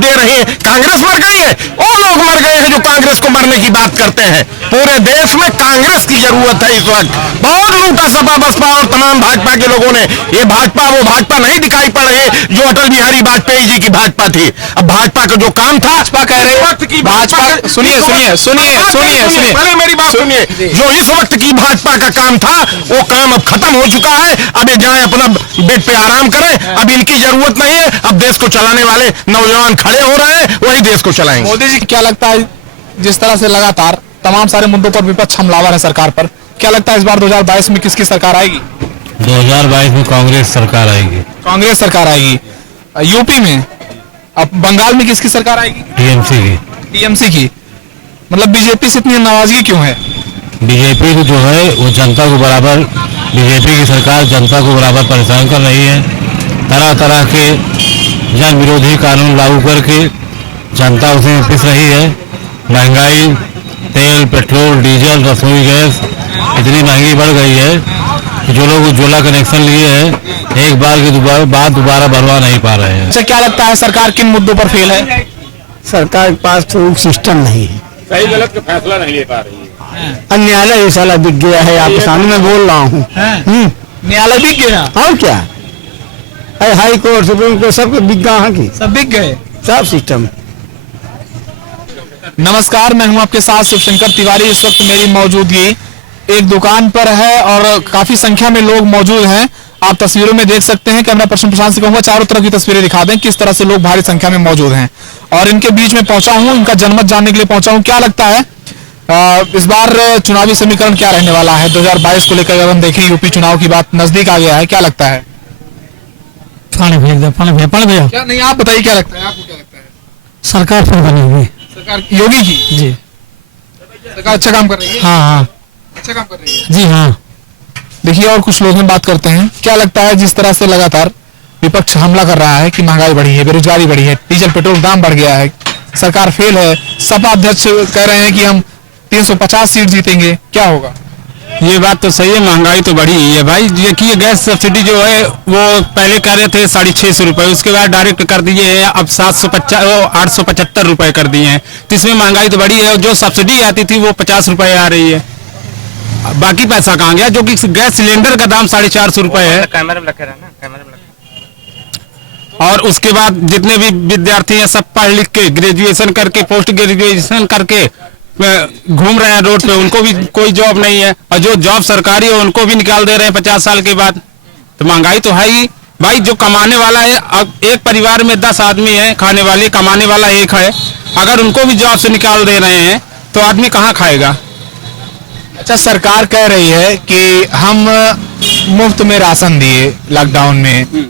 दे रहे हैं। कांग्रेस मर गई है, वो लोग मर गए हैं जो कांग्रेस को मरने की बात करते हैं। पूरे देश में कांग्रेस की जरूरत है इस वक्त। बहुत लूटा सपा बसपा और तमाम भाजपा के लोगों ने। ये भाजपा वो भाजपा नहीं दिखाई पड़ रही जो अटल बिहारी वाजपेयी जी की भाजपा थी। अब भाजपा का जो काम था, भाजपा कह रहे वक्त की भाजपा, सुनिए पहले मेरी बात सुनिए। जो इस वक्त की भाजपा का काम था वो काम अब खत्म हो चुका है। अब ये जाए अपना बेड पे आराम करें, अब इनकी जरूरत नहीं है। अब देश को चलाने वाले नौजवान खड़े हो रहे हैं, वही देश को चलाएंगे। मोदी जी क्या लगता है, जिस तरह से लगातार तमाम सारे मुद्दों पर विपक्ष हमलावर है सरकार पर, क्या लगता है इस बार 2022 में किसकी सरकार आएगी? 2022 में कांग्रेस सरकार आएगी। कांग्रेस सरकार आएगी। यूपी में, अब बंगाल में किसकी सरकार आएगी? टीएमसी की। टीएमसी की। मतलब बीजेपी से इतनी नाराजगी क्यों है? बीजेपी को जो है वो जनता को बराबर, बीजेपी की सरकार जनता को बराबर परेशान कर रही है। तरह तरह के जन विरोधी कानून लागू करके जनता उसमें पिस रही है। महंगाई, तेल, पेट्रोल, डीजल, रसोई गैस इतनी महंगी बढ़ गई है कि जो लोग उज्ज्वला कनेक्शन लिए हैं एक बार की बाद दोबारा भरवा नहीं पा रहे हैं। अच्छा, क्या लगता है सरकार किन मुद्दों पर फेल है? सरकार के पास तो सिस्टम नहीं है, सही गलत का फैसला नहीं ले पा रही है। न्यायालय ये साला बिक गया है। आपके सामने मैं बोल रहा हूँ। न्यायालय बिक गया। और क्या, हाई कोर्ट, सुप्रीम कोर्ट, सबके बिक गए की, सब बिक गए, सब सिस्टम। नमस्कार, मैं हूं आपके साथ शिवशंकर तिवारी। इस वक्त मेरी मौजूदगी एक दुकान पर है और काफी संख्या में लोग मौजूद हैं। आप तस्वीरों में देख सकते हैं। कैमरा पर्सन प्रशांत से कहूंगा चारों तरफ की तस्वीरें दिखा दें किस तरह से लोग भारी संख्या में मौजूद हैं। और इनके बीच में पहुंचा हूं, इनका जनमत जानने के लिए पहुंचा हूं। क्या लगता है इस बार चुनावी समीकरण क्या रहने वाला है 2022 को लेकर? अगर हम देखें यूपी चुनाव की बात नजदीक आ गया है, क्या लगता है? क्या नहीं, आप बताइए क्या लगता है, आपको क्या लगता है? सरकार फिर बनेगी, सरकार योगी की जी। सरकार अच्छा काम कर रही है। हाँ अच्छा काम कर रही है जी हाँ। देखिए, और कुछ लोग हैं, बात करते हैं। क्या लगता है जिस तरह से लगातार विपक्ष हमला कर रहा है कि महंगाई बढ़ी है, बेरोजगारी बढ़ी है, डीजल पेट्रोल दाम बढ़ गया है, सरकार फेल है, सपा अध्यक्ष कह रहे हैं कि हम 350 सीट जीतेंगे, क्या होगा? ये बात तो सही है, महंगाई तो बढ़ी ही है भाई। देखिए, गैस सब्सिडी जो है वो पहले कर रहे थे 650 रुपए, उसके बाद डायरेक्ट कर दिए हैं अब 875 रुपए कर दिए हैं। तो इसमें महंगाई तो बढ़ी है। जो सब्सिडी आती थी वो 50 रुपए आ रही है, बाकी पैसा कहाँ गया? जो कि गैस सिलेंडर का दाम 450 रुपए है। कैमरे में लगे रहना, कैमरे में लगे। और उसके बाद जितने भी विद्यार्थी हैं सब पढ़ लिख के ग्रेजुएशन करके, पोस्ट ग्रेजुएशन करके घूम रहे हैं रोड पे, उनको भी कोई जॉब नहीं है। और जो जॉब सरकारी है उनको भी निकाल दे रहे हैं 50 साल के बाद। तो महंगाई तो है ही भाई। जो कमाने वाला है, अब एक परिवार में 10 आदमी है खाने वाले, कमाने वाला एक है, अगर उनको भी जॉब से निकाल दे रहे हैं तो आदमी कहाँ खाएगा? अच्छा, सरकार कह रही है कि हम मुफ्त में राशन दिए लॉकडाउन में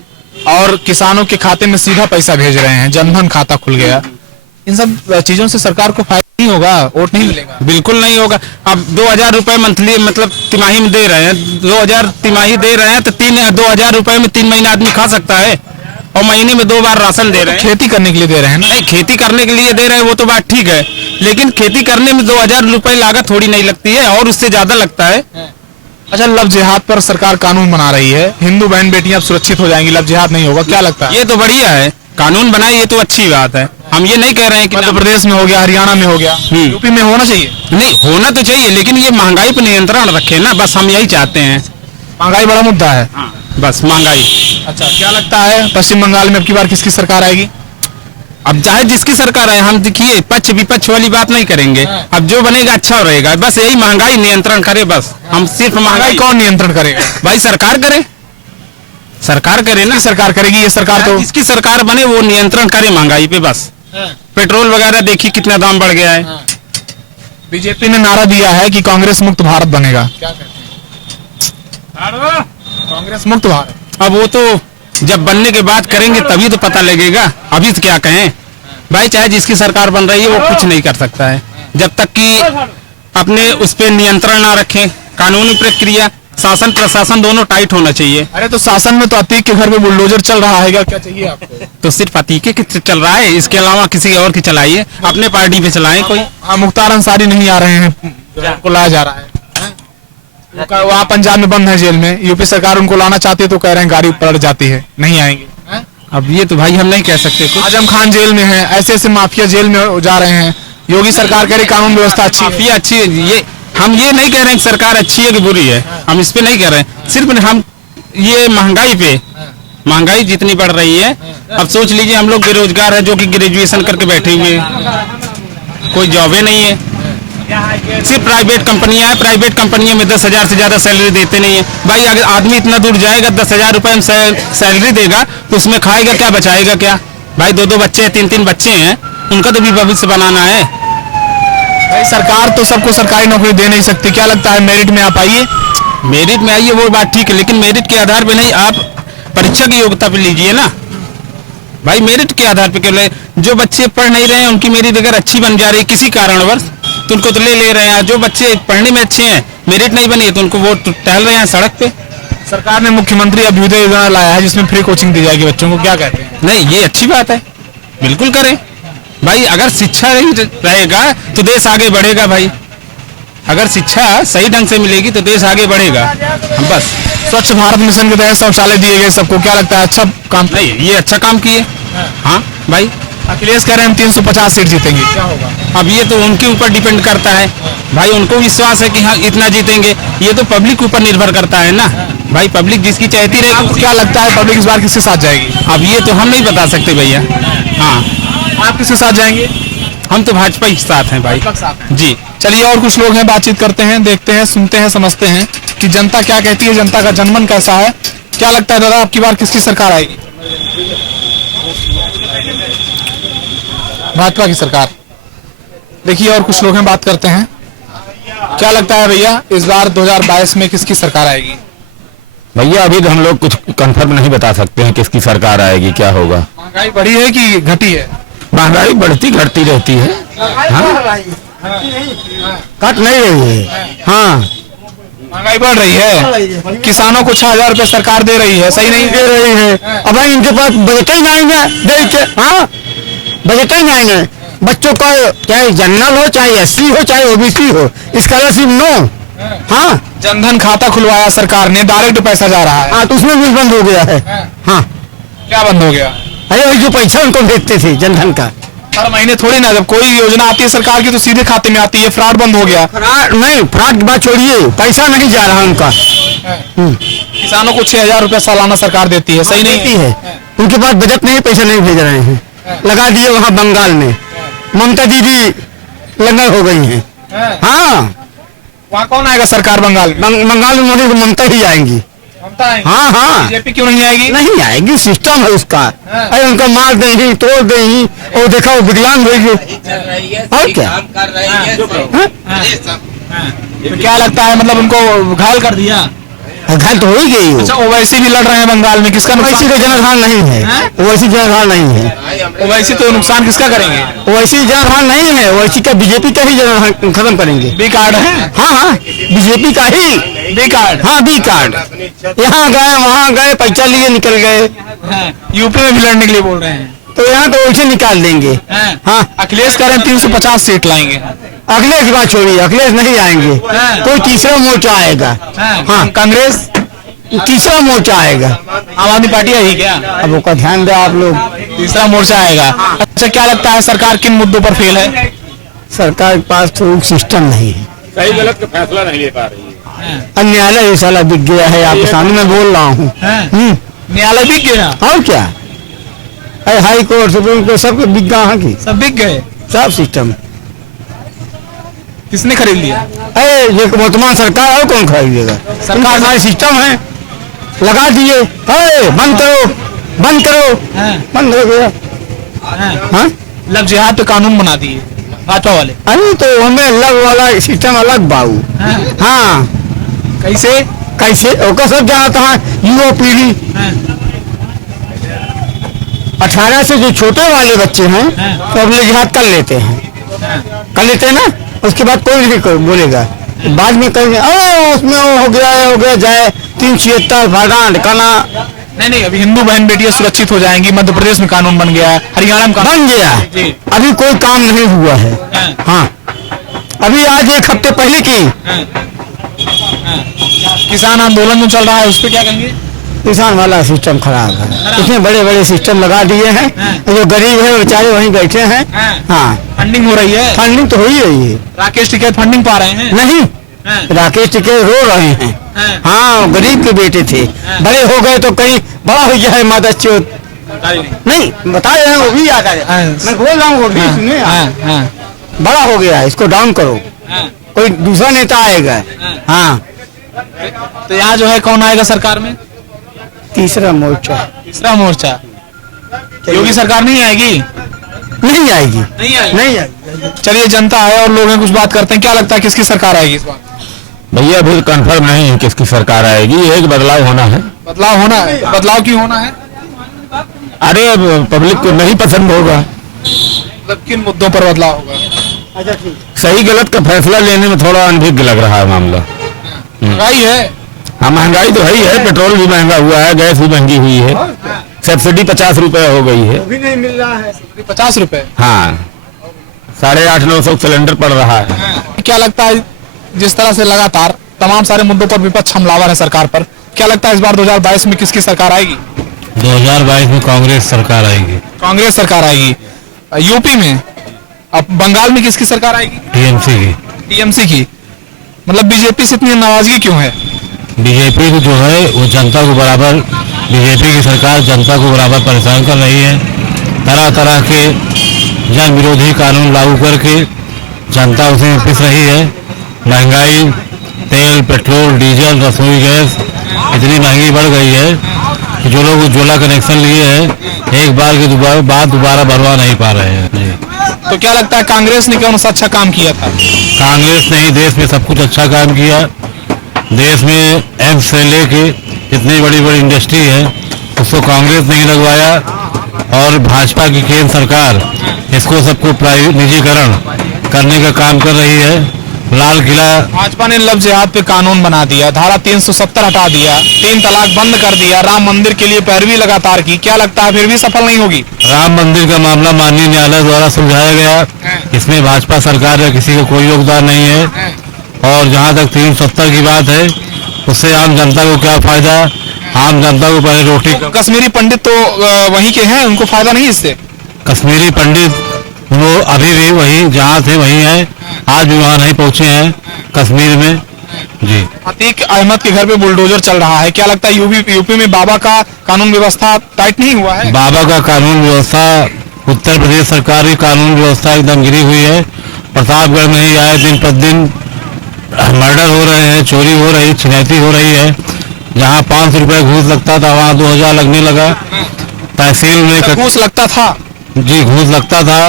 और किसानों के खाते में सीधा पैसा भेज रहे हैं, जनधन खाता खुल गया। इन सब चीजों से सरकार को फायदा नहीं होगा, वोट नहीं मिलेगा? बिल्कुल नहीं होगा। अब 2000 रुपए मंथली मतलब तिमाही में दे रहे हैं, 2000 तिमाही दे रहे हैं तो 2000 रुपए में 3 महीना आदमी खा सकता है। और महीने में 2 बार राशन दे रहे हैं। खेती करने के लिए दे रहे हैं ना? नहीं, खेती करने के लिए दे रहे हैं वो तो बात ठीक है, लेकिन खेती करने में 2000 रुपए लागत थोड़ी नहीं लगती है, और उससे ज्यादा लगता है। अच्छा, लव जिहाद पर सरकार कानून बना रही है, हिंदू बहन बेटियां अब सुरक्षित हो जाएंगी, लव जिहाद नहीं होगा, क्या लगता है? ये तो बढ़िया है, कानून बनाए, ये तो अच्छी बात है। हम ये नहीं कह रहे हैं कि मध्य प्रदेश में हो गया, हरियाणा में हो गया, यूपी में होना चाहिए। नहीं, होना तो चाहिए, लेकिन ये महंगाई पर नियंत्रण रखे ना, बस हम यही चाहते हैं। महंगाई बड़ा मुद्दा है। बस महंगाई। अच्छा, क्या लगता है पश्चिम बंगाल में अब की बार किसकी सरकार आएगी? अब चाहे जिसकी सरकार है, हम देखिए पक्ष विपक्ष वाली बात नहीं करेंगे। अब जो बनेगा अच्छा रहेगा, बस यही महंगाई नियंत्रण करे, बस हम सिर्फ महंगाई। कौन नियंत्रण करेगा भाई? सरकार करे, सरकार करे ना। सरकार करेगी ये सरकार, तो जिसकी सरकार बने वो नियंत्रण करे महंगाई पे बस। पेट्रोल वगैरह देखिए कितना दाम बढ़ गया है। बीजेपी ने नारा दिया है कि कांग्रेस मुक्त भारत बनेगा, क्या कहते हैं? कांग्रेस मुक्त भारत। अब वो तो जब बनने के बाद करेंगे तभी तो पता लगेगा, अभी तो क्या कहें भाई। चाहे जिसकी सरकार बन रही है वो कुछ नहीं कर सकता है जब तक कि अपने उस पर नियंत्रण ना रखें। कानूनी प्रक्रिया, शासन प्रशासन दोनों टाइट होना चाहिए। अरे तो शासन में तो अतीक के घर में बुलडोजर चल रहा है, क्या चाहिए आपको? तो सिर्फ अतीके की चल रहा है, इसके अलावा किसी और की चलाइए, अपने पार्टी पे चलाएं कोई। मुख्तार अंसारी नहीं आ रहे हैं, उनको लाया जा रहा है। वहाँ पंजाब में बंद है जेल में, यूपी सरकार उनको लाना चाहती है तो कह रहे हैं गाड़ी पलट जाती है, नहीं आएंगे। अब ये तो भाई हम नहीं कह सकते कुछ। आजम खान जेल में है, ऐसे ऐसे माफिया जेल में जा रहे हैं, योगी सरकार कह रही कानून व्यवस्था अच्छी है। माफिया अच्छी है, ये हम ये नहीं कह रहे हैं कि सरकार अच्छी है कि बुरी है, हम इस पे नहीं कह रहे हैं। सिर्फ हम ये महंगाई जितनी बढ़ रही है, अब सोच लीजिए हम लोग बेरोजगार है जो कि ग्रेजुएशन करके बैठे हुए हैं, कोई जॉबे नहीं है। सिर्फ प्राइवेट कंपनियां हैं, प्राइवेट कंपनियों में 10,000 से ज्यादा सैलरी देते नहीं है। भाई अगर आदमी इतना दूर जाएगा 10,000 रुपए में सैलरी देगा तो उसमें खाएगा क्या, बचाएगा क्या? भाई 2-2 बच्चे हैं, 3-3 बच्चे हैं, उनका तो भी भविष्य बनाना है। भाई सरकार तो सबको सरकारी नौकरी दे नहीं सकती, क्या लगता है मेरिट में आप आइए? मेरिट में आइए वो बात ठीक है, लेकिन मेरिट के आधार पे नहीं, आप परीक्षा की योग्यता पे लीजिए ना भाई। मेरिट के आधार पे क्यों? जो बच्चे पढ़ नहीं रहे हैं उनकी मेरिट अगर अच्छी बन जा रही है किसी कारणवश तो उनको तो ले रहे हैं। जो बच्चे पढ़ने में अच्छे हैं, मेरिट नहीं बनी है तो उनको वो टहल रहे हैं सड़क पे। सरकार ने मुख्यमंत्री अभ्युदय योजना लाया है जिसमें फ्री कोचिंग दी जाएगी बच्चों को, क्या कहते हैं? नहीं, ये अच्छी बात है, बिल्कुल करें भाई। अगर शिक्षा रहेगा तो देश आगे बढ़ेगा भाई। अगर शिक्षा सही ढंग से मिलेगी तो देश आगे बढ़ेगा। हम बस स्वच्छ भारत मिशन के तहत शौचालय दिए गए सबको, क्या लगता है अच्छा काम? नहीं, ये अच्छा काम किए। हाँ भाई, अखिलेश कह रहे हैं हम 350 सीट जीतेंगे, क्या होगा? अब ये तो उनके ऊपर डिपेंड करता है भाई, उनको विश्वास है कि हाँ इतना जीतेंगे। ये तो पब्लिक ऊपर निर्भर करता है ना भाई, पब्लिक जिसकी चाहती रहेगी। आपको क्या लगता है पब्लिक इस बार किसके साथ जाएगी? अब ये तो हम नहीं बता सकते भैया। हाँ, आप किसके साथ जाएंगे? हम तो भाजपा के साथ हैं भाई जी। चलिए और कुछ लोग हैं, बातचीत करते हैं, देखते हैं, सुनते हैं, समझते हैं कि जनता क्या कहती है, जनता का जनमन कैसा है। क्या लगता है दादा आपकी बार किसकी सरकार आएगी? भाजपा की सरकार। देखिए और कुछ लोग हैं, बात करते हैं। क्या लगता है भैया इस बार 2022 में किसकी सरकार आएगी? भैया अभी तो हम लोग कुछ कंफर्म नहीं बता सकते हैं किसकी सरकार आएगी, क्या होगा। महंगाई बढ़ी है कि घटी है? महंगाई बढ़ती घटती रहती है, हाँ, कट नहीं रही है। हाँ, महंगाई बढ़ रही है, किसानों को 6,000 रुपए सरकार दे रही है, सही नहीं दे रही है। अब भाई इनके पास बजट ही नहीं है, दे के हाँ बजट ही नहीं है। बच्चों का चाहे जनरल हो, चाहे SC हो, चाहे OBC हो, स्कॉलरशिप नो। हाँ, जनधन खाता खुलवाया सरकार ने, डायरेक्ट पैसा जा रहा है। हाँ, तो उसमें भी बंद हो गया है। हाँ, क्या बंद हो गया? अरे वही जो पैसा उनको भेजते थे जनधन का, हर महीने थोड़ी ना, जब कोई योजना आती है सरकार की तो सीधे खाते में आती है। फ्रॉड बंद हो गया। फ्रॉड नहीं, फ्रॉड की बात छोड़िए, पैसा नहीं जा रहा उनका। किसानों को 6,000 रुपया सालाना सरकार देती है, सही नहीं? देती है, उनके पास बजट नहीं, पैसा नहीं भेज रहे हैं। लगा दिए वहाँ बंगाल में, ममता दीदी लंगर हो गई हैं। हाँ, वहाँ कौन आएगा सरकार बंगाल में? बंगाल में मोदी को ममता ही आएंगी। हाँ हाँ, बीजेपी क्यों नहीं आएगी? नहीं आएगी, सिस्टम है उसका। अरे उनका मार देंगी, तोड़ देंगी, और देखा वो विकलांग होगी और क्या। तो क्या लगता है मतलब उनको घायल कर दिया? घायल तो हो ही गई हो। अच्छा, ओवैसी भी लड़ रहे हैं बंगाल में, किसका ओवैसी नुकसान? का जनाधार नहीं है, ओवैसी जनाधार नहीं है। ओवैसी तो नुकसान किसका करेंगे? ओवैसी जनाधार नहीं है, ओवैसी का बीजेपी का ही जनाधार खत्म करेंगे। बी कार्ड है? हाँ हाँ, बीजेपी का ही बी कार्ड। हाँ, बी कार्ड। यहाँ गए वहाँ गए, पैसा लिए निकल गए। यूपी में भी लड़ने के लिए बोल रहे हैं, तो यहाँ तो वैसे निकाल देंगे। हाँ, अखिलेश कह रहे हैं 350 सीट लाएंगे। अखिलेश की बात छोड़िए, अखिलेश नहीं आएंगे, कोई तीसरा मोर्चा आएगा। हाँ, कांग्रेस तीसरा मोर्चा आएगा। आम आदमी पार्टी आई क्या? अब उसका ध्यान दे आप लोग। तीसरा मोर्चा आएगा। अच्छा, क्या लगता है सरकार किन मुद्दों पर फेल है? सरकार के पास तो सिस्टम नहीं है, सही गलत का फैसला नहीं ले पा रही है। अब न्यायालय ये साला बिक गया है, आपके सामने मैं बोल रहा हूँ। न्यायालय बिक गया? और क्या, अरे हाई कोर्ट, सुप्रीम कोर्ट, सब बिक गया की, सब बिक गए। सब सिस्टम। किसने खरीद लिया? अरे ये वर्तमान सरकार, और कौन खरीदेगा? सरकार हमारे सिस्टम है, लगा दिए। अरे बंद करो, बंद करो, बंद हो गया। हाँ, लव जिहाद पे कानून बना दिए भाजपा वाले। अरे तो हमें लव वाला सिस्टम अलग बाबू। हाँ, कैसे? कैसे ओका सब जानता है, युवा पीढ़ी 18 से जो छोटे वाले बच्चे हैं तो अपने जिहाद कर लेते हैं ना, उसके बाद कोई नहीं बोलेगा। बाद में कहेंगे उसमें वो हो गया जाए 376 भागांड काना। नहीं, अभी हिंदू बहन बेटियां सुरक्षित हो जाएंगी। मध्य प्रदेश में कानून बन गया है, हरियाणा में बन गया, अभी कोई काम नहीं हुआ है। हाँ, अभी आज 1 हफ्ते पहले की किसान आंदोलन जो चल रहा है उस पर क्या कहेंगे? किसान वाला सिस्टम खराब है। इतने बड़े बड़े सिस्टम लगा दिए हैं, जो गरीब है बेचारे वहीं बैठे हैं। हाँ, फंडिंग हो रही है, फंडिंग तो हो ही रही है। राकेश टिकैत फंडिंग पा रहे हैं? नहीं, राकेश टिकैत रो रहे हैं। हाँ, गरीब के बेटे थे, बड़े हो गए तो कहीं बड़ा हो गया है माता चोत। नहीं बता रहे हैं, वो भी याद आया। मैं बोल रहा हूँ, वो भी सुनिए। बड़ा हो गया है, इसको डाउन करो, कोई दूसरा नेता आएगा। हाँ, तो यहाँ जो है कौन आएगा सरकार में? तीसरा मोर्चा। तीसरा मोर्चा। योगी सरकार नहीं आएगी? नहीं आएगी, नहीं आएगी। नहीं आएगी। चलिए, जनता है और लोग हैं, कुछ बात करते हैं। क्या लगता है किसकी सरकार आएगी इस बार? भैया अभी कंफर्म नहीं है किसकी सरकार आएगी, एक बदलाव होना है। बदलाव होना है? बदलाव क्यों होना है? अरे अब पब्लिक को नहीं पसंद होगा। मतलब किन मुद्दों पर बदलाव होगा? सही गलत का फैसला लेने में थोड़ा अनभिज्ञ लग रहा है मामला। महंगाई है? हाँ, महंगाई तो है ही है, पेट्रोल भी महंगा हुआ है, गैस भी महंगी हुई है, सब्सिडी 50 रुपए हो गई है। भी नहीं मिल रहा है। 50 रुपए? हाँ, 850-900 सिलेंडर पड़ रहा है। क्या लगता है जिस तरह से लगातार तमाम सारे मुद्दों पर विपक्ष हमलावर है सरकार पर, क्या लगता है इस बार 2022 में किसकी सरकार आएगी? 2022 में कांग्रेस सरकार आएगी। कांग्रेस सरकार आएगी। यूपी में? अब बंगाल में किसकी सरकार आएगी? टीएमसी की। टीएमसी की? मतलब बीजेपी से इतनी नाराजगी क्यों है? बीजेपी जो है वो जनता को बराबर, बीजेपी की सरकार जनता को बराबर परेशान कर रही है। तरह तरह के जन विरोधी कानून लागू करके जनता उसमें पिस रही है। महंगाई, तेल, पेट्रोल, डीजल, रसोई गैस इतनी महंगी बढ़ गई है कि जो लोग उज्ज्वला कनेक्शन लिए हैं एक बार की बात दोबारा भरवा नहीं पा रहे हैं। तो क्या लगता है कांग्रेस ने कौन सा अच्छा काम किया था? कांग्रेस ने ही देश में सब कुछ अच्छा काम किया। देश में एम्स से लेके जितनी बड़ी बड़ी इंडस्ट्री है उसको कांग्रेस ने ही लगवाया, और भाजपा की केंद्र सरकार इसको सबको निजीकरण करने का काम कर रही है। लाल किला, भाजपा ने लव जिहाद पे कानून बना दिया, धारा 370 हटा दिया, 3 तलाक बंद कर दिया, राम मंदिर के लिए पैरवी लगातार की। क्या लगता है फिर भी सफल नहीं होगी? राम मंदिर का मामला माननीय न्यायालय द्वारा सुलझाया गया, इसमें भाजपा सरकार या किसी का कोई योगदान नहीं है। और जहां तक 370 की बात है, उससे आम जनता को क्या फायदा? आम जनता को पहले रोटी। कश्मीरी पंडित तो वहीं के हैं, उनको फायदा नहीं इससे? कश्मीरी पंडित वो अभी भी वही जहाँ थे वहीं हैं, आज भी वहाँ नहीं पहुँचे हैं कश्मीर में। जी, अतीक अहमद के घर पे बुलडोजर चल रहा है। क्या लगता है यूपी में बाबा का कानून व्यवस्था टाइट नहीं हुआ है? बाबा का कानून व्यवस्था, उत्तर प्रदेश सरकार की कानून व्यवस्था एकदम गिरी हुई है। प्रतापगढ़ में ही आए दिन प्रतिदिन मर्डर हो रहे हैं, चोरी हो रही, छिनैती हो रही है। जहाँ 500 रुपये घूस लगता था वहाँ 2000 लगने लगा। तहसील में घूस लगता था? जी, घूस लगता था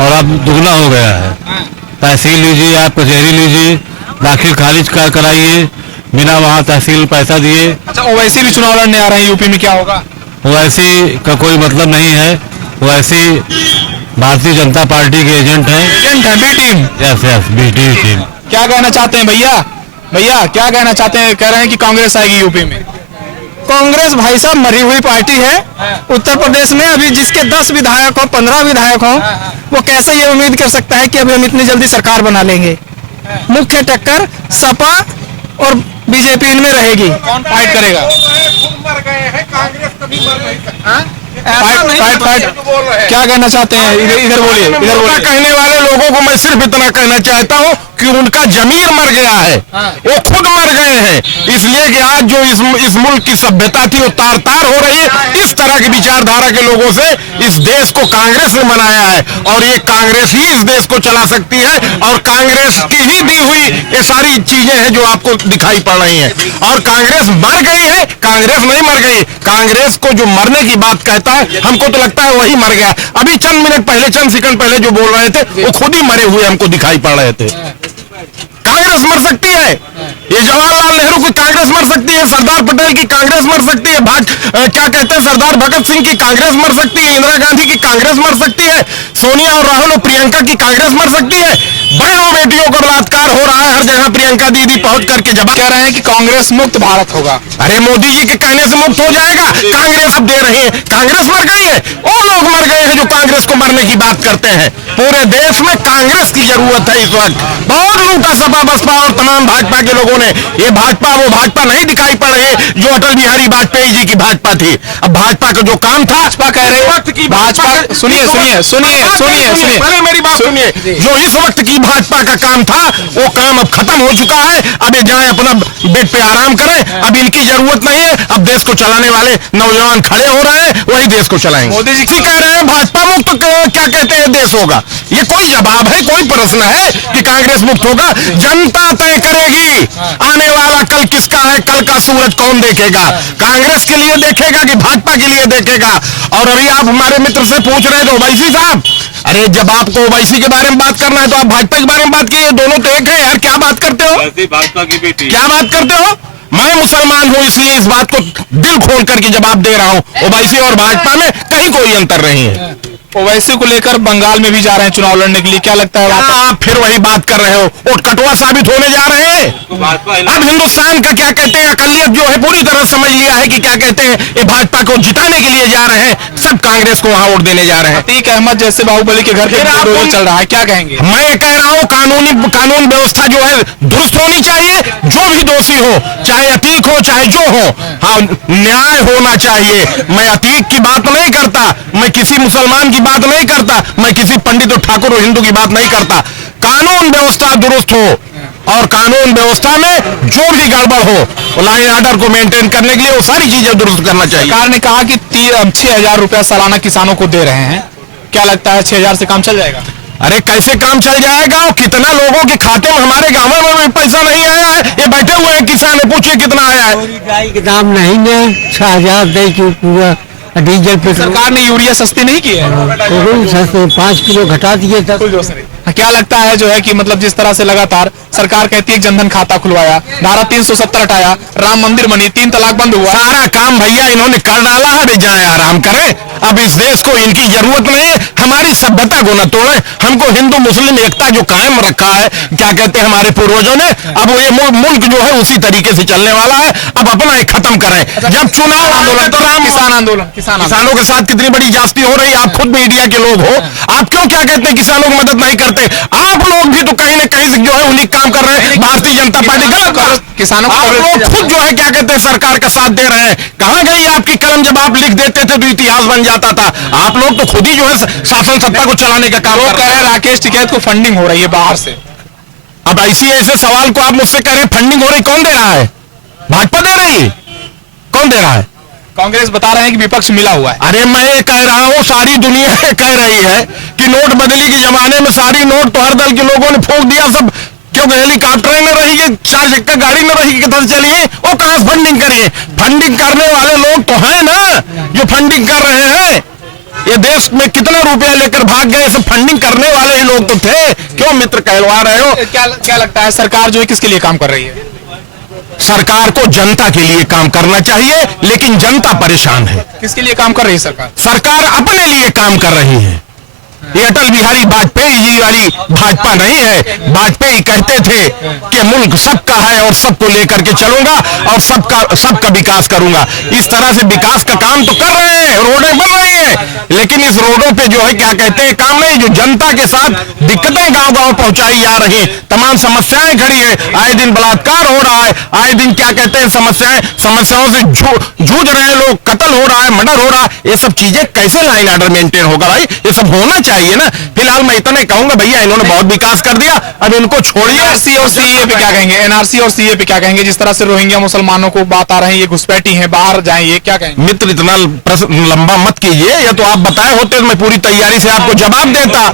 और अब दुगना हो गया है। तहसील लीजिए, आप कचहरी लीजिए, दाखिल खारिज कराइए बिना वहाँ तहसील पैसा दिए। अच्छा, ओवैसी भी चुनाव लड़ने आ रहे हैं यूपी में, क्या होगा? ओवैसी का कोई मतलब नहीं है। ओवैसी भारतीय जनता पार्टी के एजेंट हैं। एजेंट है, B team. Yes, BT team. क्या कहना चाहते हैं भैया? क्या कहना चाहते हैं? कह रहे हैं कि कांग्रेस आएगी यूपी में। कांग्रेस भाई साहब मरी हुई पार्टी है। उत्तर प्रदेश में अभी जिसके 10 विधायक हो, 15 विधायक हो, वो कैसे ये उम्मीद कर सकता है कि अभी हम इतनी जल्दी सरकार बना लेंगे? मुख्य टक्कर सपा और बीजेपी इनमें रहेगी। कौन फाइट करेगा? फाइट। क्या कहना चाहते हैं? इधर बोलिए, इधर बोलिए। कहने वाले लोगों को मैं सिर्फ इतना कहना चाहता हूँ कि उनका जमीर मर गया है, वो खुद मर गए हैं, इसलिए कि आज जो इस मुल्क की सभ्यता थी वो तार तार हो रही है। इस तरह की विचारधारा के लोगों से इस देश को कांग्रेस ने बनाया है, और ये कांग्रेस ही इस देश को चला सकती है, और कांग्रेस की ही दी हुई ये सारी चीजें हैं जो आपको दिखाई पड़ रही हैं। और कांग्रेस मर गई है, कांग्रेस नहीं मर गई। कांग्रेस को जो मरने की बात कहता है, हमको तो लगता है वही मर गया। अभी चंद मिनट पहले, चंद सेकंड पहले जो बोल रहे थे वो खुद ही मरे हुए हमको दिखाई पड़ रहे थे। कांग्रेस मर सकती है, ये जवाहरलाल नेहरू की कांग्रेस मर सकती है, सरदार पटेल की कांग्रेस मर सकती है, क्या कहते हैं सरदार भगत सिंह की कांग्रेस मर सकती है, इंदिरा गांधी की कांग्रेस मर सकती है, सोनिया और राहुल और प्रियंका की कांग्रेस मर सकती है। बहनों बेटियों का बलात्कार हो रहा है हर जगह। प्रियंका दीदी पहुंच करके जवाब कह रहे हैं कि कांग्रेस मुक्त भारत होगा। अरे मोदी जी के कहने से मुक्त हो जाएगा। कांग्रेस अब दे रही है, कांग्रेस मर गई है। वो लोग मर गए हैं जो कांग्रेस को मरने की बात करते हैं। पूरे देश में कांग्रेस की जरूरत है इस वक्त। बहुत लूटा सपा बसपा और तमाम भाजपा के लोगों ने। ये भाजपा वो भाजपा नहीं दिखाई पड़ रही जो अटल बिहारी वाजपेयी जी की भाजपा थी। अब भाजपा का जो काम था, भाजपा कह रहे वक्त की भाजपा सुनिए सुनिए सुनिए सुनिए सुनिए पहले मेरी बात सुनिए। जो इस वक्त की भाजपा का काम था वो काम अब खत्म हो चुका है। अब ये जाए अपना बेड पे आराम करें। अब इनकी जरूरत नहीं है। अब देश को चलाने वाले नौजवान खड़े हो रहे हैं, वही देश को चलाएंगे। मोदी जी कह रहे हैं भाजपा मुक्त क्या कहते हैं देश होगा। ये कोई जवाब है, कोई प्रश्न है कि कांग्रेस मुक्त होगा? जनता तय करेगी आने वाला कल किसका है। कल का सूरज कौन देखेगा? कांग्रेस के लिए देखेगा कि भाजपा के लिए देखेगा? और अभी आप हमारे मित्र से पूछ रहे थे ओवैसी साहब, अरे जब आपको ओवैसी के बारे में बात करना है तो आप भाजपा के बारे में बात कीजिए। दोनों तो एक है यार, क्या बात करते हो? भाजपा की बेटी क्या बात करते हो? मैं मुसलमान हूं इसलिए इस बात को दिल खोल करके जवाब दे रहा हूं। ओवैसी और भाजपा में कहीं कोई अंतर नहीं है। ओवैसी को लेकर बंगाल में भी जा रहे हैं चुनाव लड़ने के लिए, क्या लगता है आप फिर वही बात कर रहे हो? और कटुआ साबित होने जा रहे हैं। अब हिंदुस्तान का क्या कहते हैं अकलियत जो है पूरी तरह समझ लिया है कि क्या कहते हैं ये भाजपा को जिताने के लिए जा रहे हैं। सब कांग्रेस को वहां वोट देने जा रहे हैं। अतीक अहमद जैसे बाहुबली के घर पे फिर आप विरोध चल रहा है, क्या कहेंगे? मैं ये कह रहा हूँ कानून व्यवस्था जो है दुरुस्त होनी चाहिए। जो भी दोषी हो, चाहे अतीक हो चाहे जो हो, हाँ न्याय होना चाहिए। मैं अतीक की बात नहीं करता, मैं किसी मुसलमान की बात नहीं करता, मैं किसी पंडित और ठाकुर और हिंदू की बात नहीं करता। कानून व्यवस्था दुरुस्त हो और कानून व्यवस्था में जो भी गड़बड़ हो लाइन ऑर्डर को मेंटेन करने के लिए वो सारी चीजें दुरुस्त करना चाहिए। सरकार ने कहा कि 6,000 रुपया सालाना किसानों को दे रहे हैं, क्या लगता है 6,000 से काम चल जाएगा? अरे कैसे काम चल जाएगा? और कितना लोगों के खाते में हमारे गांव में भी पैसा नहीं आया है। ये बैठे हुए हैं किसान, पूछिए कितना आया है। गाय के दाम नहीं ने 6,000 दे के पूरा डीजल पे सरकार ने यूरिया सस्ती नहीं की है, 5 किलो घटा दिए तक। क्या लगता है जो है कि मतलब जिस तरह से लगातार सरकार कहती है जनधन खाता खुलवाया, धारा 370 हटाया, राम मंदिर बनी, 3 तलाक बंद हुआ, सारा काम भैया इन्होंने कर डाला है। वे जाए आराम करें। अब इस देश को इनकी जरूरत नहीं है। हमारी सभ्यता को न तोड़े। हमको हिंदू मुस्लिम एकता जो कायम रखा है क्या कहते हैं हमारे पूर्वजों ने, अब ये मुल्क जो है उसी तरीके से चलने वाला है। अब अपना एक खत्म करें। जब चुनाव आंदोलन तो राम किसान आंदोलन किसानों के साथ कितनी बड़ी जास्ती हो रही है। आप खुद मीडिया के लोग हो, आप क्यों क्या कहते हैं किसानों की मदद नहीं करते? आप लोग भी तो कहीं ना कहीं से जो है उन्हीं काम कर रहे हैं। भारतीय जनता पार्टी गलत किसानों आप लोग खुद जो है क्या कहते हैं सरकार का साथ दे रहे हैं। कहां गई आपकी कलम? जब आप लिख देते थे तो इतिहास बन जाता था। आप लोग तो खुद ही जो है शासन सत्ता को चलाने का काम कर रहे हैं। राकेश टिकैत को फंडिंग हो रही है बाहर से। अब ऐसे सवाल को आप मुझसे कह रहे हैं फंडिंग हो रही, कौन दे रहा है? भाजपा दे रही है? कौन दे रहा है? कांग्रेस बता रहे हैं कि विपक्ष मिला हुआ है। अरे मैं ये कह रहा हूँ सारी दुनिया कह रही है कि नोट बदली के जमाने में सारी नोट तो हर दल के लोगों ने फूंक दिया। सब क्योंकि हेलीकॉप्टर में रही, 4 चक्का गाड़ी में रही, किधर चलिए वो कहां से फंडिंग करिए? फंडिंग करने वाले लोग तो हैं ना जो फंडिंग कर रहे हैं। ये देश में कितना रुपया लेकर भाग गए, सब फंडिंग करने वाले ही लोग तो थे। क्यों मित्र कहलवा रहे हो? क्या लगता है सरकार जो है किसके लिए काम कर रही है? सरकार को जनता के लिए काम करना चाहिए, लेकिन जनता परेशान है। किसके लिए काम कर रही है सरकार? सरकार अपने लिए काम कर रही है। ये अटल बिहारी वाजपेयी जी वाली भाजपा नहीं है। वाजपेयी कहते थे कि मुल्क सबका है और सबको लेकर के चलूंगा और सबका विकास करूंगा। इस तरह से विकास का काम तो कर रहे हैं, रोडें बन रही हैं, लेकिन इस रोडों पे जो है क्या कहते हैं काम नहीं। जो जनता के साथ दिक्कतें गांव-गांव पहुंचाई जा रही हैं, तमाम समस्याएं खड़ी है। आए दिन बलात्कार हो रहा है, आए दिन क्या कहते हैं समस्याओं से जूझ रहे हैं लोग, कत्ल हो रहा है, मर्डर हो रहा है। ये सब चीजें कैसे लाइन ऑर्डर मेंटेन होगा भाई? ये सब होना चाहिए ना। फिलहाल मैं इतना कहूंगा भैया इन्होंने बहुत विकास कर दिया, अब इनको छोड़िए। एनआरसी और सीए पे क्या कहेंगे? एनआरसी और सीए पे क्या कहेंगे? जिस तरह से रोहिंग्या मुसलमानों को बात आ रहे हैं, ये घुसपैठी हैं, बाहर जाएं, ये क्या कहेंगे? मित्र इतना लंबा मत कीजिए, या तो आप बताए होते तो मैं पूरी तैयारी से आपको जवाब देता।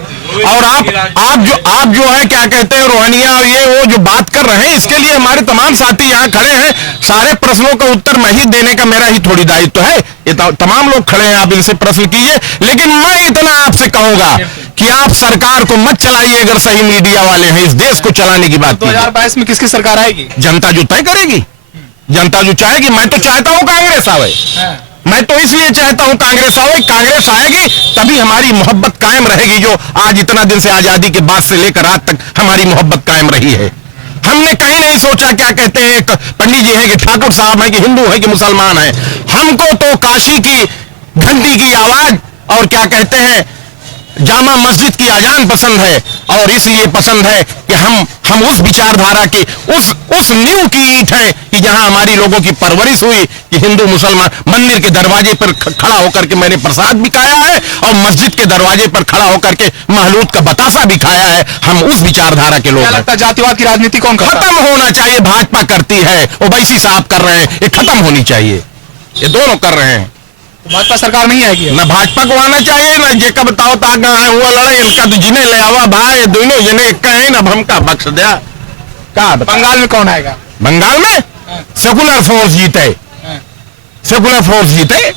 और आप जो है क्या कहते हैं रोहिंग्या ये वो जो बात कर रहे हैं, इसके लिए हमारे तमाम साथी यहाँ खड़े हैं। सारे प्रश्नों का उत्तर मैं ही देने का मेरा ही थोड़ी दायित्व है। ये तमाम लोग खड़े हैं, आप इनसे प्रश्न कीजिए। लेकिन मैं इतना आपसे कहूंगा कि आप सरकार को मत चलाइए अगर सही मीडिया वाले हैं। इस देश को चलाने की बात 2022 में किसकी सरकार आएगी? जनता जो तय करेगी, जनता जो चाहेगी। मैं तो चाहता हूं कांग्रेस आवे, मैं तो इसलिए चाहता हूं कांग्रेस आए, कांग्रेस आएगी तभी हमारी मोहब्बत कायम रहेगी, जो आज इतना दिन से आजादी के बाद से लेकर आज तक हमारी मोहब्बत कायम रही है। हमने कहीं नहीं सोचा क्या कहते हैं एक पंडित जी है कि ठाकुर साहब है कि हिंदू है कि मुसलमान है। हमको तो काशी की घंटी की आवाज और क्या कहते हैं जामा मस्जिद की अजान पसंद है, और इसलिए पसंद है कि हम उस विचारधारा की उस नींव की ईंट है कि जहां हमारी लोगों की परवरिश हुई कि हिंदू मुसलमान। मंदिर के दरवाजे पर खड़ा होकर के मैंने प्रसाद भी खाया है और मस्जिद के दरवाजे पर खड़ा होकर के महलूद का बतासा भी खाया है। हम उस विचारधारा के लोग क्या हैं। लगता है जातिवाद की राजनीति कौन करता है? खत्म होना चाहिए, भाजपा करती है, ओवैसी साहब कर रहे हैं, ये खत्म होनी चाहिए। ये दोनों कर रहे हैं। भाजपा सरकार नहीं आएगी अब? न भाजपा को आना चाहिए न जे का बताओ ताक हुआ लड़ाई इनका तो जिन्हें ले आवा भाई दोनों जने कहे न हमका बख्श दिया। क्या बंगाल में कौन आएगा? बंगाल में सेकुलर फोर्स जीते, सेकुलर फोर्स जीते।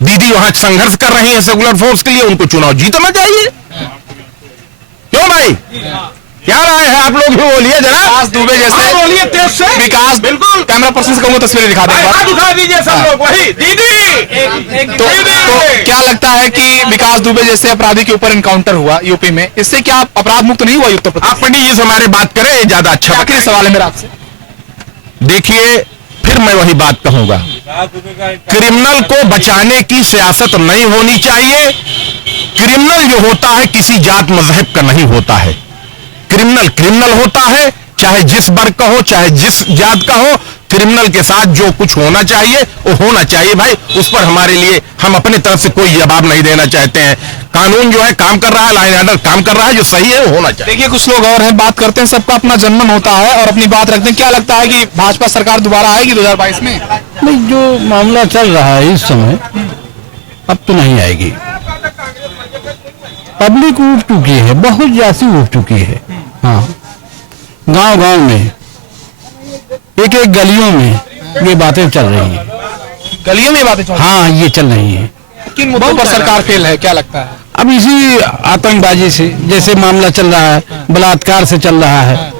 दीदी वहां संघर्ष कर रही है सेकुलर फोर्स के लिए, उनको चुनाव जीतना चाहिए। क्यों भाई, क्या राय है आप लोग ही बोलिए जरा। विकास दुबे जैसे बोलिए तेज से। विकास बिल्कुल। कैमरा पर्सन से कहूंगा तस्वीरें दिखा दें। हाथ उठा दीजिए सब लोग, वही दीदी। तो क्या लगता है कि विकास दुबे जैसे अपराधी के ऊपर इनकाउंटर हुआ यूपी में, इससे क्या अपराध मुक्त नहीं हुआ उत्तर प्रदेश? आप पंडित जी से हमारे बात करें, ये ज्यादा अच्छा। आखिरी सवाल है मेरा आपसे। देखिए फिर मैं वही बात कहूंगा, क्रिमिनल को बचाने की सियासत नहीं होनी चाहिए। क्रिमिनल जो होता है किसी जात मजहब का नहीं होता है। क्रिमिनल क्रिमिनल होता है, चाहे जिस वर्ग का हो, चाहे जिस जात का हो। क्रिमिनल के साथ जो कुछ होना चाहिए वो होना चाहिए भाई। उस पर हमारे लिए हम अपनी तरफ से कोई जवाब नहीं देना चाहते हैं। कानून जो है काम कर रहा है, लाइन ऑर्डर काम कर रहा है, जो सही है वो होना चाहिए। देखिए कुछ लोग और हैं, बात करते हैं, सबका अपना जनमन होता है और अपनी बात रखते हैं। क्या लगता है कि भाजपा सरकार दोबारा आएगी 2022 में? नहीं, जो मामला चल रहा है इस समय अब तो नहीं आएगी। पब्लिक उठ चुकी है, बहुत ज्यादा उठ चुकी है। हाँ, गांव गांव में एक एक गलियों में ये बातें चल रही हैं। गलियों में ये बातें चल रही हाँ, ये चल रही हैं। हैं। किन मुद्दों पर सरकार फेल है, क्या लगता है? अब इसी आतंकबाजी से जैसे मामला चल रहा है, बलात्कार से चल रहा है।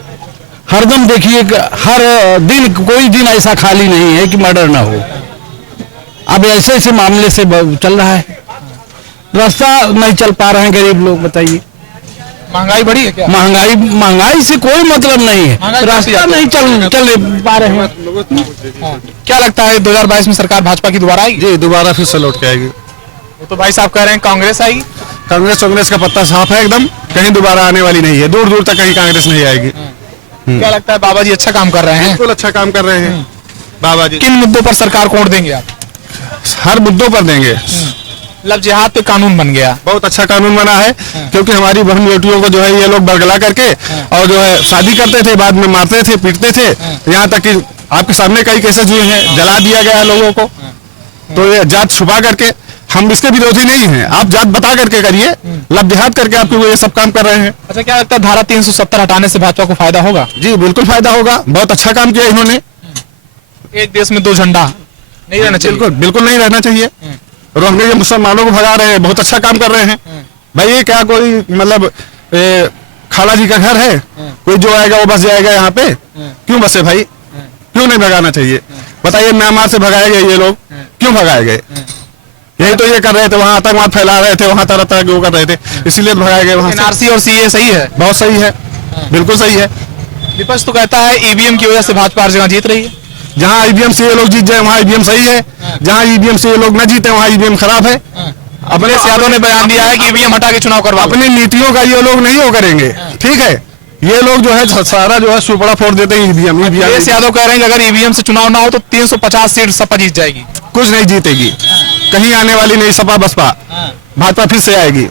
हरदम देखिए हर दिन कोई दिन ऐसा खाली नहीं है कि मर्डर ना हो। अब ऐसे ऐसे मामले से चल रहा है, रास्ता नहीं चल पा रहे हैं गरीब लोग। बताइए, महंगाई बढ़ी है क्या? महंगाई से कोई मतलब नहीं है, रास्ता नहीं चल पा रहे हैं। क्या लगता है 2022 में सरकार भाजपा की दोबारा आएगी? जी, दोबारा फिर से लौट के आएगी। वो तो भाई साहब कह रहे हैं कांग्रेस आएगी। कांग्रेस का पत्ता साफ है एकदम, कहीं दोबारा आने वाली नहीं है। दूर दूर तक कहीं कांग्रेस नहीं आएगी। क्या लगता है बाबा जी अच्छा काम कर रहे हैं? बिल्कुल अच्छा काम कर रहे हैं बाबा जी। किन मुद्दों पर सरकार को वोट देंगे आप? हर मुद्दों पर देंगे। मतलब जिहाद पे कानून बन गया, बहुत अच्छा कानून बना है, क्योंकि हमारी बहन बेटियों को जो है ये लोग बरगला करके और जो है शादी करते थे, बाद में मारते थे, पीटते थे। यहाँ तक कि आपके सामने कई केसेस हुए हैं, जला दिया गया है लोगों को। तो ये जात छुपा करके, हम इसके विरोधी नहीं हैं, आप जात बता करके करिए, लब जिहाद करके आपके ये सब काम कर रहे हैं। अच्छा क्या लगता है धारा 370 हटाने से भाजपा को फायदा होगा? जी बिल्कुल फायदा होगा, बहुत अच्छा काम किया इन्होंने। एक देश में दो झंडा नहीं रहना चाहिए। बिल्कुल बिल्कुल नहीं रहना चाहिए। रोहिंग्या मुसलमानों को भगा रहे हैं, बहुत अच्छा काम कर रहे हैं भाई। ये क्या कोई मतलब खाला जी का घर है, कोई जो आएगा वो बस जाएगा यहाँ पे? क्यों बसे भाई, क्यों नहीं भगाना चाहिए? बताइए, म्यांमार से भगाए गए ये लोग, क्यों भगाए गए? यही तो ये कर रहे थे, वहाँ आतंकवाद फैला रहे थे, वहाँ तरह तरह के वो कर रहे थे, इसीलिए तो भगाए गए वहाँ से। एनआरसी और सीए सही है? बहुत सही है, बिल्कुल सही है। विपक्ष तो कहता है ईवीएम की वजह से भाजपा हर जगह जीत रही है। जहाँ ईवीएम से ये लोग जीत जाए वहाँ ईवीएम सही है, जहाँ ईवीएम से ये लोग न जीते वहाँ ईवीएम खराब है। अखिलेश यादव ने बयान दिया है कि ईवीएम हटा के चुनाव करवा। अपनी नीतियों का ये लोग नहीं वो करेंगे, ठीक है? ये लोग जो है सारा जो है सुपड़ा फोड़ देते हैं ईवीएम। अखिलेश यादव कह रहे हैं कि अगर ईवीएम से चुनाव ना हो तो 350 सीट सपा जीत जाएगी। कुछ नहीं जीतेगी, कहीं आने वाली नहीं सपा बसपा, भाजपा फिर से आएगी।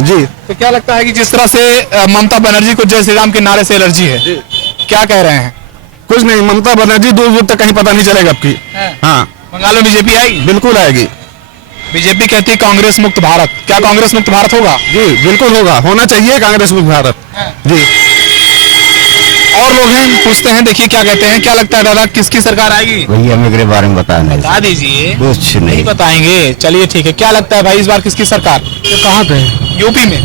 जी, तो क्या लगता है कि जिस तरह से ममता बनर्जी को जय श्री राम के नारे से एलर्जी है, क्या कह रहे हैं? कुछ नहीं, ममता बनर्जी दूर दूर तक कहीं पता नहीं चलेगा आपकी। हाँ, बंगाल में बीजेपी आएगी? बिल्कुल आएगी। बीजेपी कहती है कांग्रेस मुक्त भारत, क्या कांग्रेस मुक्त भारत होगा? जी बिल्कुल होगा, होना चाहिए कांग्रेस मुक्त भारत। जी, और लोग हैं, पूछते हैं, देखिए क्या कहते हैं। क्या लगता है दादा किसकी सरकार आएगी? भैया मेरे बारे में बताना बता दीजिए। कुछ नहीं बताएंगे, चलिए ठीक है। क्या लगता है भाई इस बार किसकी सरकार? कहाँ पे? यूपी में।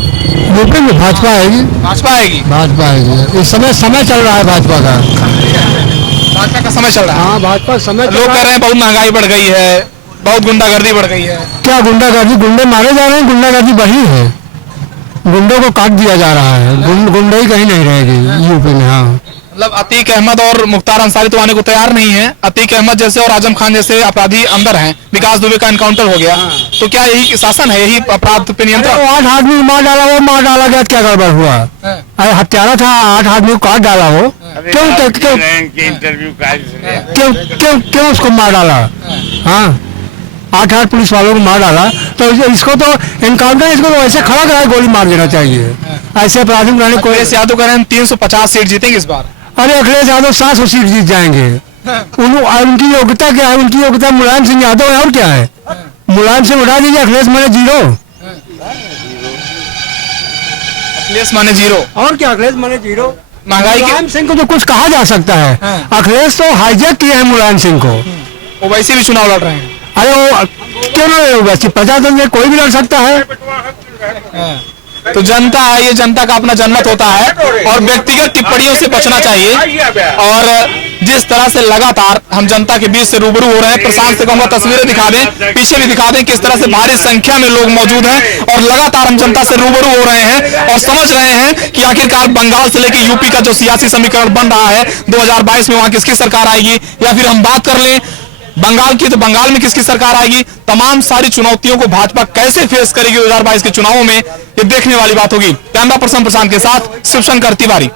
यूपी में भाजपा आएगी। भाजपा आएगी? भाजपा आएगी। इस समय चल रहा है भाजपा का। भाजपा का समय चल रहा है। हाँ, भाजपा समय लोग कह रहे हैं बहुत महंगाई बढ़ गई है, बहुत गुंडागर्दी बढ़ गई है। क्या गुंडागर्दी, गुंडे मारे जा रहे हैं, गुंडागर्दी बढ़ी है, गुंडों को काट दिया जा रहा है, गुंडई कहीं नहीं रहेगी यूपी में। हाँ, मतलब अतीक अहमद और मुख्तार अंसारी तो आने को तैयार नहीं है। अतीक अहमद जैसे और आजम खान जैसे अपराधी अंदर हैं, विकास दुबे का एनकाउंटर हो गया, तो क्या यही शासन है, यही अपराध पे नियंत्रण? 8 आदमी मार डाला, वो मार डाला गया, क्या गड़बड़ हुआ? अरे हत्यारा था, 8 आदमी को काट डाला वो, क्यों क्यों उसको मार डाला? हाँ, 8 पुलिस वालों को मार डाला, तो इसको तो एनकाउंटर, इसको तो ऐसे खड़ा करा गोली मार देना चाहिए। ऐसे अपराधी को अखिलेश यादव कह रहे हैं 350 सीट जीतेंगे इस बार। अरे अखिलेश यादव 700 सीट जीत जाएंगे। उनकी योग्यता क्या है? उनकी योग्यता मुलायम सिंह यादव है, और क्या है? मुलायम सिंह उठा दीजिए, अखिलेश माने 0। अखिलेश माने 0, और क्या? अखिलेश माने 0। महंगाई मुलायम के सिंह को तो कुछ कहा जा सकता है, अखिलेश तो हाईजैक किए हैं मुलायम सिंह को। वो वैसे भी चुनाव लड़ रहे हैं। अरे वो क्यों ना लड़ेगा? प्रजातंत्र में कोई भी लड़ सकता है। तो जनता है, ये जनता का अपना जनमत होता है और व्यक्तिगत टिप्पणियों से बचना चाहिए। और जिस तरह से लगातार हम जनता के बीच से रूबरू हो रहे हैं, प्रशांत से कहूंगा तस्वीरें दिखा दें, पीछे भी दिखा दें, किस तरह से भारी संख्या में लोग मौजूद हैं और लगातार हम जनता से रूबरू हो रहे हैं और समझ रहे हैं कि आखिरकार बंगाल से लेकर यूपी का जो सियासी समीकरण बन रहा है 2022 में, वहां किसकी सरकार आएगी, या फिर हम बात कर लें बंगाल की, तो बंगाल में किसकी सरकार आएगी। तमाम सारी चुनौतियों को भाजपा कैसे फेस करेगी 2022 के चुनावों में, ये देखने वाली बात होगी। कैमरा पर्सन प्रशांत के साथ शिवशंकर तिवारी।